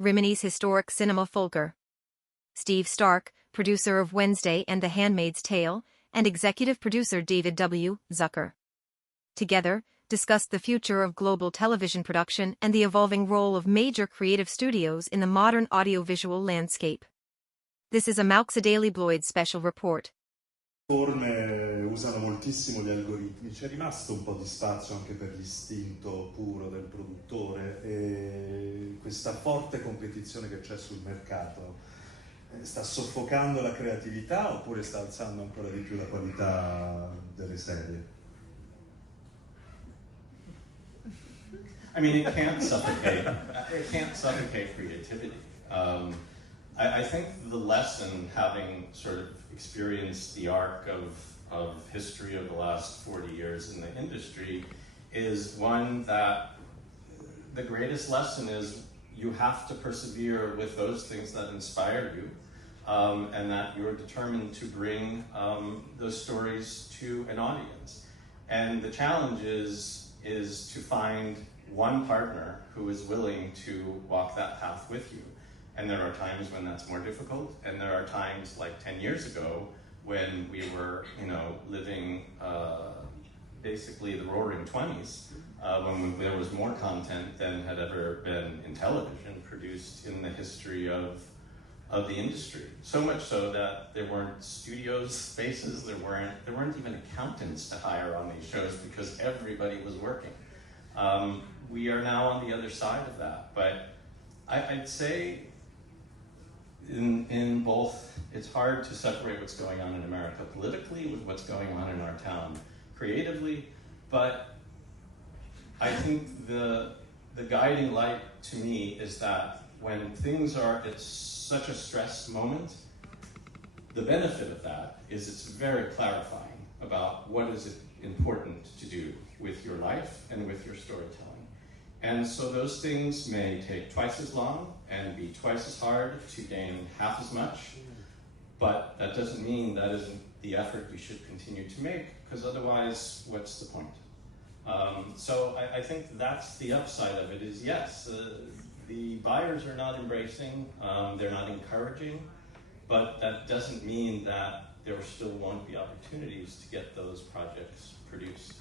Rimini's historic Cinema Fulgor. Steve Stark, producer of Wednesday and The Handmaid's Tale, and executive producer David W. Zucker. Together, discussed the future of global television production and the evolving role of major creative studios in the modern audiovisual landscape. This is a Mauxa-Dailybloid special report. Forme usano moltissimo gli algoritmi, c'è rimasto un po' di spazio anche per l'istinto puro del produttore e questa forte competizione che c'è sul mercato sta soffocando la creatività oppure sta alzando ancora di più la qualità delle serie? I mean, it can't suffocate creativity. I think the lesson, having sort of experienced the arc of history of the last 40 years in the industry, is one that the greatest lesson is you have to persevere with those things that inspire you, and that you're determined to bring those stories to an audience. And the challenge is to find one partner who is willing to walk that path with you. And there are times when that's more difficult, and there are times like 10 years ago when we were, living basically the roaring 20s, when there was more content than had ever been in television produced in the history of the industry. So much so that there weren't studios spaces, there weren't even accountants to hire on these shows because everybody was working. We are now on the other side of that, but I'd say in both, it's hard to separate what's going on in America politically with what's going on in our town creatively, but I think the guiding light to me is that when things are at such a stress moment, the benefit of that is it's very clarifying about what is important to do with your life and with your storytelling. And so those things may take twice as long and be twice as hard to gain half as much, but that doesn't mean that isn't the effort you should continue to make, because otherwise, what's the point? So I think that's the upside of it is, yes, the buyers are not embracing, they're not encouraging, but that doesn't mean that there still won't be opportunities to get those projects produced.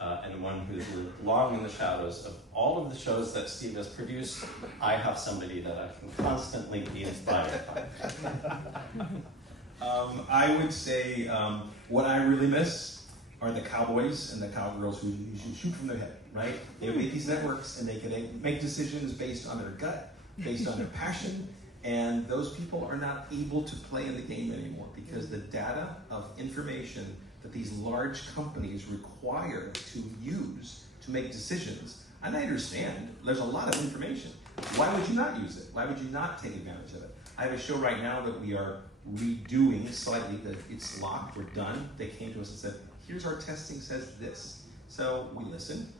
And one who's lived long in the shadows of all of the shows that Steve has produced, I have somebody that I can constantly be inspired by. I would say what I really miss are the cowboys and the cowgirls who shoot from their head, right? They make these networks and they can make decisions based on their gut, based on their passion, and those people are not able to play in the game anymore because the data of information that these large companies require to use to make decisions. And I understand there's a lot of information. Why would you not use it? Why would you not take advantage of it? I have a show right now that we are redoing slightly, that it's locked, we're done. They came to us and said, here's our testing says this. So we listened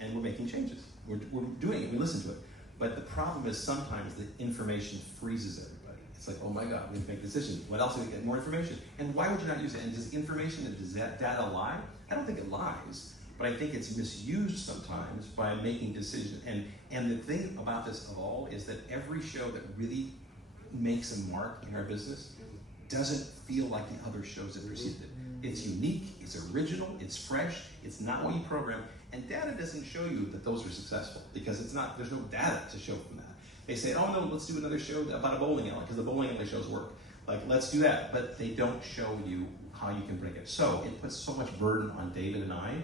and we're making changes. We're doing it, we listen to it. But the problem is sometimes the information freezes everybody. It's like, oh my God, we have to make decisions. What else do we get? More information. And why would you not use it? And does information and does that data lie? I don't think it lies, but I think it's misused sometimes by making decisions. And the thing about this of all is that every show that really makes a mark in our business doesn't feel like the other shows that preceded it. It's unique, it's original, it's fresh, it's not what you program, and data doesn't show you that those are successful because there's no data to show from that. They say, oh no, let's do another show about a bowling alley because the bowling alley shows work. Like, let's do that, but they don't show you how you can bring it. So it puts so much burden on David and I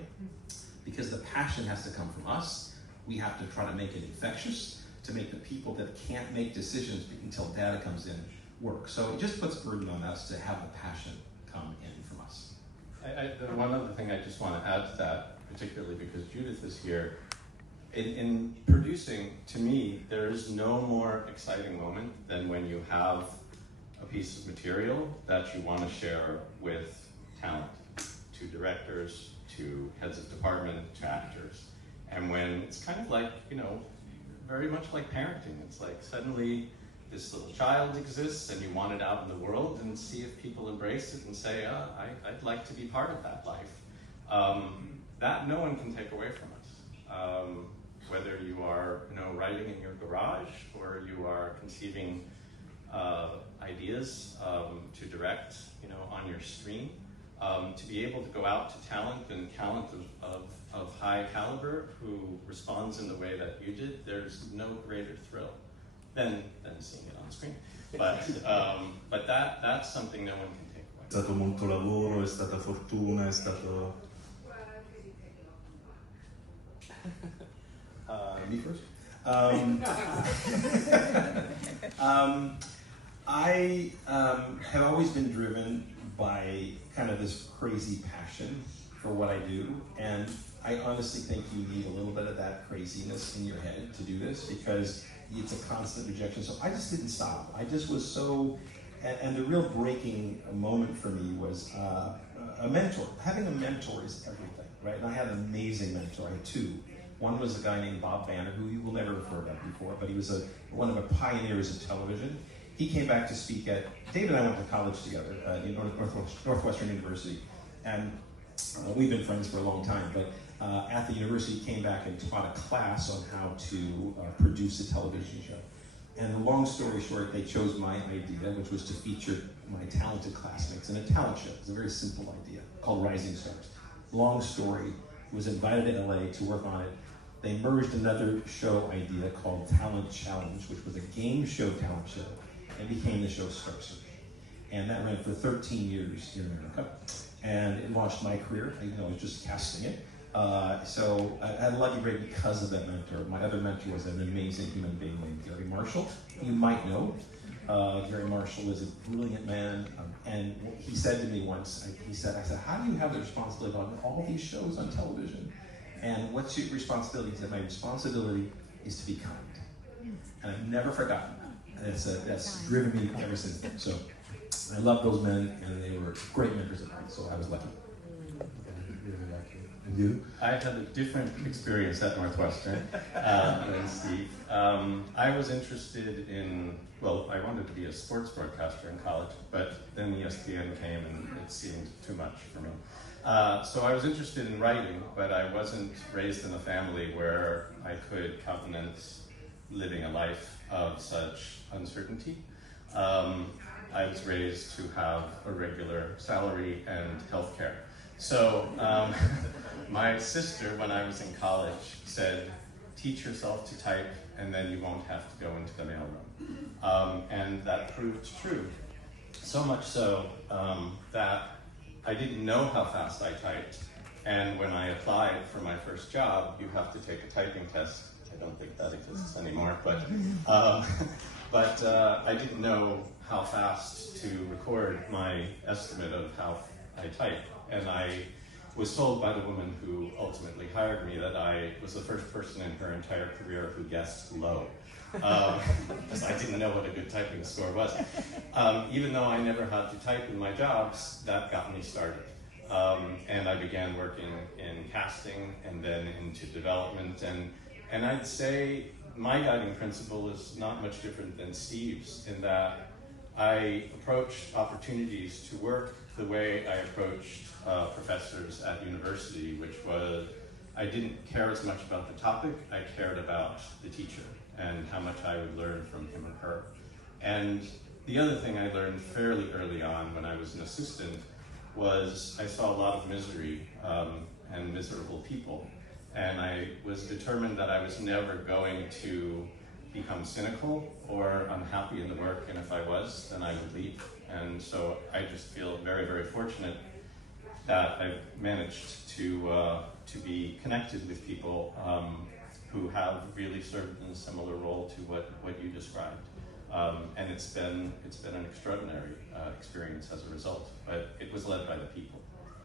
because the passion has to come from us. We have to try to make it infectious to make the people that can't make decisions until data comes in work. So it just puts burden on us to have the passion come in from us. The one other thing I just want to add to that, particularly because Judith is here, in producing, to me, there is no more exciting moment than when you have a piece of material that you want to share with talent, to directors, to heads of department, to actors. And when it's kind of like, very much like parenting. It's like suddenly this little child exists and you want it out in the world and see if people embrace it and say, I'd like to be part of that life. That no one can take away from us. whether you are, writing in your garage or you are conceiving ideas to direct, on your screen. To be able to go out to talent of high caliber who responds in the way that you did, there's no greater thrill than seeing it on screen. But that's something no one can take away. È stato molto lavoro, è stata fortuna, è stato... Me first? I have always been driven by kind of this crazy passion for what I do, and I honestly think you need a little bit of that craziness in your head to do this, because it's a constant rejection. So I just didn't stop. I just was so, and the real breaking moment for me was a mentor. Having a mentor is everything, right? And I had an amazing mentor. I had two. One was a guy named Bob Banner, who you will never have heard of before, but he was one of the pioneers of television. He came back to speak at, David and I went to college together in Northwestern University, and we've been friends for a long time, but at the university he came back and taught a class on how to produce a television show. And long story short, they chose my idea, which was to feature my talented classmates in a talent show. It's a very simple idea called Rising Stars. Long story, was invited to LA to work on it. They merged another show idea called Talent Challenge, which was a game show talent show, and became the show Star Search. And that ran for 13 years here in America. And it launched my career, even though I was just casting it. So I had a lucky break because of that mentor. My other mentor was an amazing human being named Gary Marshall. You might know. Gary Marshall is a brilliant man, and he said to me once, I said, how do you have the responsibility of all these shows on television? And what's your responsibility? He said, my responsibility is to be kind. And I've never forgotten that. That's driven me ever since then. So I love those men, and they were great members of mine, so I was lucky. And you? I had a different experience at Northwestern than Steve. I was interested in, I wanted to be a sports broadcaster in college, but then ESPN came and it seemed too much for me. So I was interested in writing, but I wasn't raised in a family where I could countenance living a life of such uncertainty. I was raised to have a regular salary and health care. So my sister, when I was in college, said, teach yourself to type and then you won't have to go into the mailroom. And that proved true. So much so that I didn't know how fast I typed. And when I applied for my first job, you have to take a typing test. I don't think that exists anymore, but I didn't know how fast to record my estimate of how I type. And I was told by the woman who ultimately hired me that I was the first person in her entire career who guessed low. Because I didn't know what a good typing score was. Even though I never had to type in my jobs, that got me started. And I began working in casting and then into development. And I'd say my guiding principle is not much different than Steve's, in that I approach opportunities to work the way I approached professors at university, which was, I didn't care as much about the topic, I cared about the teacher and how much I would learn from him or her. And the other thing I learned fairly early on when I was an assistant was I saw a lot of misery and miserable people. And I was determined that I was never going to become cynical or unhappy in the work, and if I was, then I would leave. And so I just feel very, very fortunate that I've managed to be connected with people who have really served in a similar role to what you described. And it's been an extraordinary experience as a result, but it was led by the people.